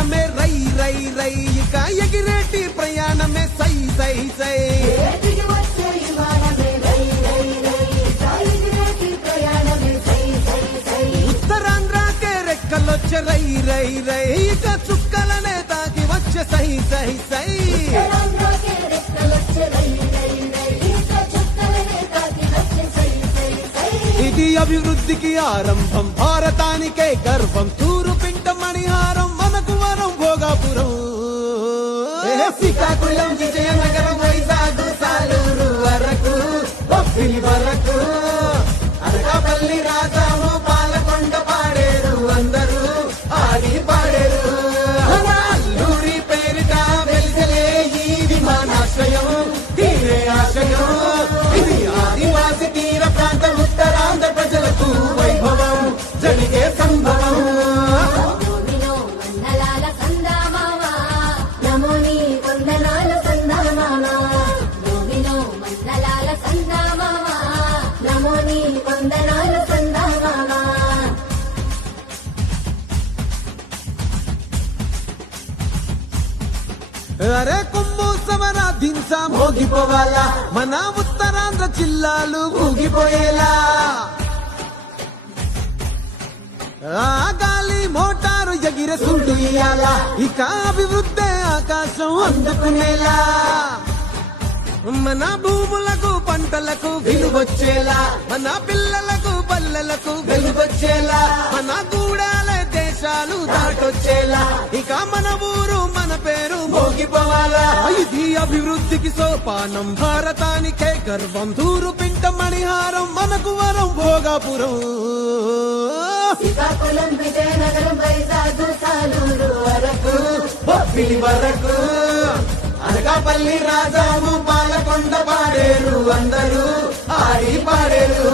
ప్రాణమే రై రై రై ఇక ఎగిరేటి ప్రయాణమే సై సై సై ఉత్తరాంధ్రకే రెక్కలొచ్చే రై రై రై ఇక చుక్కలనే తాకి వచ్చే సై సై సై ఇది అభివృద్ధికి ఆరంభం భారతానికే గర్వం తూరు పింట మణిహారం మనకు వరం భోగాపురం శ్రీకాకుళం విజయనగరం వైజాగ్ సాలూరు వరకు బొబ్బిలి వరకు అనకాపల్లి రాజాము పాలకొండ పాడేరు అందరూ ఆడి పాడేరు అల్లూరి పేరిట వెలిసలే ఈ విమానాశ్రయం తీరే ఆశయం ఇది ఆదివాసి తీర ప్రాంత ఉత్తరాంధ్ర ప్రజలకు వైభవం జరిగే సంభవం అరే కుంభు సమరాధించ మోగిపోవాలా మన ఉత్తరాంధ్ర జిల్లాలు ఊగిపోయేలా ఆ గాలి మోటారు ఎగిరే సుంటు ఇయ్యాలా ఇక అభివృద్ధి ఆకాశం అందుకునేలా మన భూములకు పంటలకు విలువచ్చేలా మన పిల్లలకు పల్లెలకు వెలుగొచ్చేలా మన గూడాల దేశాలు దాటొచ్చేలా ఇక మన ఊరు మన పేరు మోగిపోవాలా ఇది అభివృద్ధికి సోపానం భారతానికే గర్వం తూరు పింట మణిహారం మనకు వరం భోగాపురం శ్రీకాకుళం విజయనగరం వైజాగ్ సాలూరు వరకు బొబ్బిలి వరకు అనకాపల్లి రాజాము పాలకొండ పాడేరు అందరూ ఆడి పాడేరు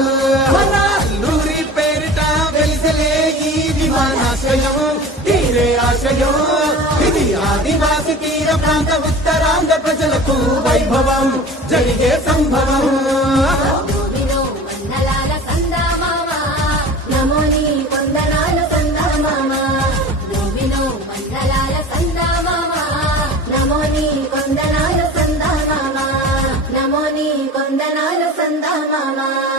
అల్లూరి పేరిట వెలిసలే ఈ విమానాశ్రయం తీరే ఆశయం ఇది ఆదివాసి తీర ప్రాంత ఉత్తరాంధ్ర ప్రజలకు వైభవం జరిగే సంభవం కొందనాలు సందా మామా